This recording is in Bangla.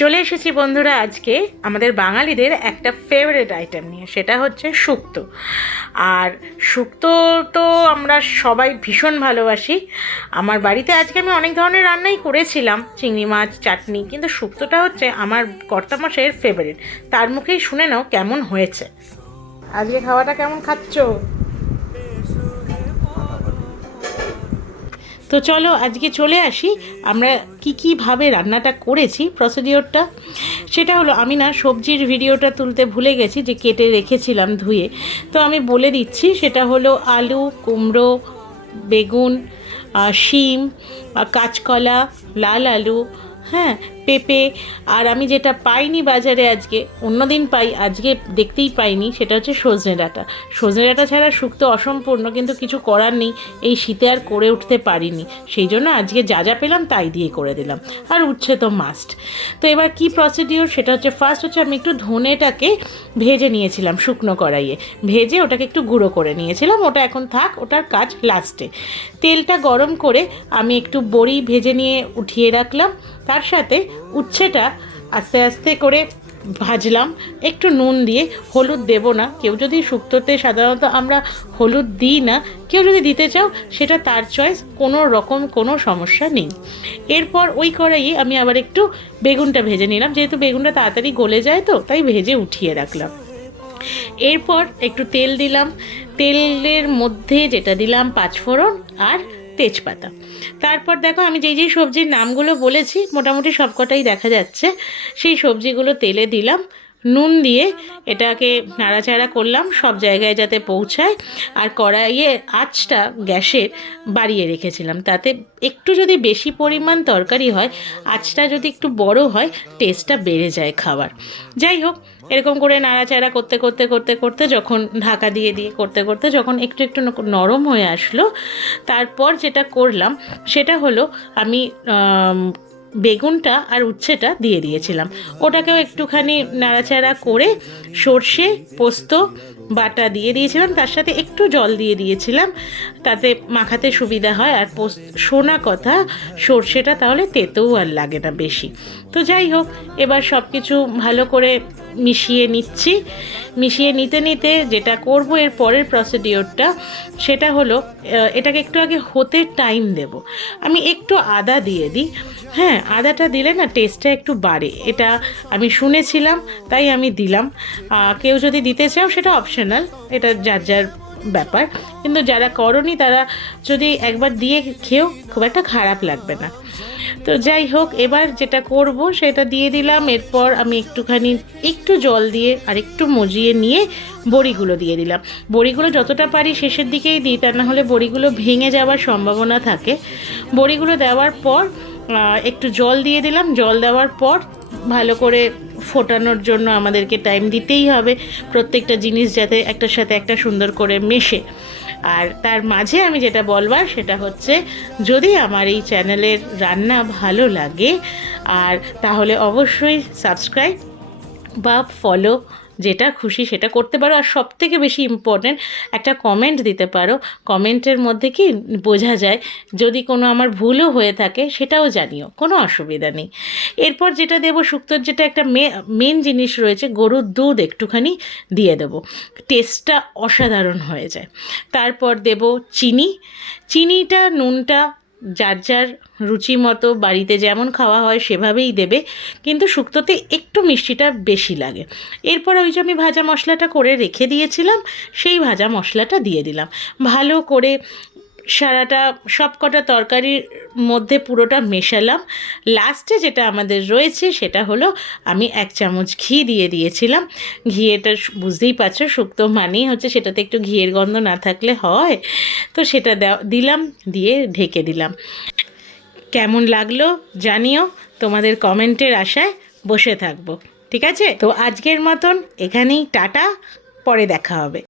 চলে এসেছি বন্ধুরা আজকে আমাদের বাঙালিদের একটা ফেভারিট আইটেম নিয়ে, সেটা হচ্ছে শুক্তো। আর শুক্তো তো আমরা সবাই ভীষণ ভালোবাসি। আমার বাড়িতে আজকে আমি অনেক ধরনের রান্নাই করেছিলাম, চিংড়ি মাছ, চাটনি, কিন্তু শুক্তোটা হচ্ছে আমার কর্তামশাইয়ের ফেভারিট। তার মুখেই শুনে নাও কেমন হয়েছে। আজকে খাওয়াটা কেমন খাচ্ছ? তো চলো আজকে চলে আসি আমরা কীভাবে রান্নাটা করেছি, প্রসিডিওরটা। সেটা হলো, আমি না সবজির ভিডিওটা তুলতে ভুলে গেছি, যে কেটে রেখেছিলাম ধুয়ে। তো আমি বলে দিচ্ছি, সেটা হলো আলু, কুমড়ো, বেগুন, শিম, কাঁচকলা, লাল আলু, হ্যাঁ, পেঁপে। আর আমি যেটা পাইনি বাজারে আজকে, অন্যদিন পাই, আজকে দেখতেই পাইনি, সেটা হচ্ছে সজনে ডাঁটা। সজনে ডাঁটা ছাড়া শুক্তো অসম্পূর্ণ, কিন্তু কিছু করার নেই, এই শীতে আর করে উঠতে পারিনি, সেই জন্য আজকে যা যা পেলাম তাই দিয়ে করে দিলাম। আর উচ্ছে তো মাস্ট। তো এবার কি প্রসিডিওর, সেটা হচ্ছে ফার্স্ট হচ্ছে আমি একটু ধনেটাকে ভেজে নিয়েছিলাম শুকনো কড়াইয়ে, ভেজে ওটাকে একটু গুঁড়ো করে নিয়েছিলাম, ওটা এখন থাক, ওটার কাজ লাস্টে। তেলটা গরম করে আমি একটু বড়ি ভেজে নিয়ে উঠিয়ে রাখলাম, তার সাথে উচ্ছেটা আস্তে আস্তে করে ভাজলাম একটু নুন দিয়ে। হলুদ দেব না, কেউ যদি শুক্তোতে সাধারণত আমরা হলুদ দিই না, কেউ যদি দিতে চাও সেটা তার চয়েস, কোনো রকম কোনো সমস্যা নেই। এরপর ওই কড়াইয়ে আমি আবার একটু বেগুনটা ভেজে নিলাম, যেহেতু বেগুনটা তাড়াতাড়ি গলে যায়, তো তাই ভেজে উঠিয়ে রাখলাম। এরপর একটু তেল দিলাম, তেলের মধ্যে যেটা দিলাম পাঁচফোড়ন আর তেজপাতা। তারপর দেখো আমি যেই সবজির নামগুলো বলেছি মোটামুটি সবকটাই দেখা যাচ্ছে, সেই সবজিগুলো তেলে দিলাম, নুন দিয়ে এটাকে নাড়াচাড়া করলাম সব জায়গায় যাতে পৌঁছায়। আর কড়াইয়ে আঁচটা গ্যাসের বাড়িয়ে রেখেছিলাম, তাতে একটু যদি বেশি পরিমাণ তরকারি হয়, আঁচটা যদি একটু বড় হয়, টেস্টটা বেড়ে যায় খাবার। যাই হোক, এরকম করে নাড়াচাড়া করতে করতে করতে করতে যখন ঢাকা দিয়ে দিয়ে করতে করতে যখন একটু একটু নরম হয়ে আসলো, তারপর যেটা করলাম সেটা হলো আমি বেগুনটা আর উচ্ছেটা দিয়ে দিয়েছিলাম, ওটাকেও একটুখানি নাড়াচাড়া করে সর্ষে পোস্ত বাটা দিয়ে দিয়েছিলাম, তার সাথে একটু জল দিয়ে দিয়েছিলাম, তাতে মাখাতে সুবিধা হয়। আর শোনা কথা, সর্ষেটা তাহলে তেতেও আর লাগে না বেশি। তো যাই হোক, এবার সব কিছু ভালো করে মিশিয়ে নিচ্ছি। মিশিয়ে নিতে নিতে যেটা করব এর পরের প্রসিডিওরটা, সেটা হলো এটাকে একটু আগে হতে টাইম দেব। আমি একটু আদা দিয়ে দিই, হ্যাঁ, আদাটা দিলে না টেস্টটা একটু বাড়ে, এটা আমি শুনেছিলাম তাই আমি দিলাম। কেউ যদি দিতে চাও সেটা অপশনাল, এটা যার যার ব্যাপার, কিন্তু যারা করনি তারা যদি একবার দিয়ে খেয়েও খুব একটা খারাপ লাগবে না। তো যাই হোক, এবার যেটা করব সেটা দিয়ে দিলাম। এরপর আমি একটু জল দিয়ে আর একটু মজিয়ে নিয়ে বড়িগুলো দিয়ে দিলাম। বড়িগুলো যতটা পারি শেষের দিকেই দিই, তা না হলে বড়িগুলো ভেঙে যাওয়ার সম্ভাবনা থাকে। বড়িগুলো দেওয়ার পর একটু জল দিয়ে দিলাম, জল দেওয়ার পর ভালো করে ফোটানোর জন্য আমাদেরকে টাইম দিতেই হবে, প্রত্যেকটা জিনিস যাতে একটার সাথে একটা সুন্দর করে মেশে। আর তার মাঝে আমি যেটা বলবার সেটা হচ্ছে, যদি আমার এই চ্যানেলের রান্না ভালো লাগে আর তাহলে অবশ্যই সাবস্ক্রাইব বা ফলো, যেটা খুশি সেটা করতে পারো। আর সবথেকে বেশি ইম্পর্ট্যান্ট, একটা কমেন্ট দিতে পারো, কমেন্টের মধ্যে কি বোঝা যায় যদি কোনো আমার ভুলও হয়ে থাকে, সেটাও জানিও, কোনো অসুবিধা নেই। এরপর যেটা দেবো, শুক্তোর যেটা একটা মেন জিনিস রয়েছে, গরুর দুধ একটুখানি দিয়ে দেবো, টেস্টটা অসাধারণ হয়ে যায়। তারপর দেব চিনিটা, নুনটা যার যার রুচি মতো বাড়িতে যেমন খাওয়া হয় সেভাবেই দেবে, কিন্তু শুক্তোতে একটু মিষ্টিটা বেশি লাগে। এরপর ওই যে আমি ভাজা মশলাটা করে রেখে দিয়েছিলাম, সেই ভাজা মশলাটা দিয়ে দিলাম, ভালো করে সারাটা সব কটা তরকারির মধ্যে পুরোটা মেশালাম। লাস্টে যেটা আমাদের রয়েছে সেটা হলো, আমি 1 চামচ ঘি দিয়ে দিয়েছিলাম। ঘিটা বুঝতেই পারছো, শুক্তো মানেই হচ্ছে সেটাতে একটু ঘিয়ের গন্ধ না থাকলে হয়, তো সেটা দিলাম, দিয়ে ঢেকে দিলাম। কেমন লাগলো জানিও, তোমাদের কমেন্টের আশায় বসে থাকবো। ঠিক আছে, তো আজকের মতন এখানেই টাটা, পরে দেখা হবে।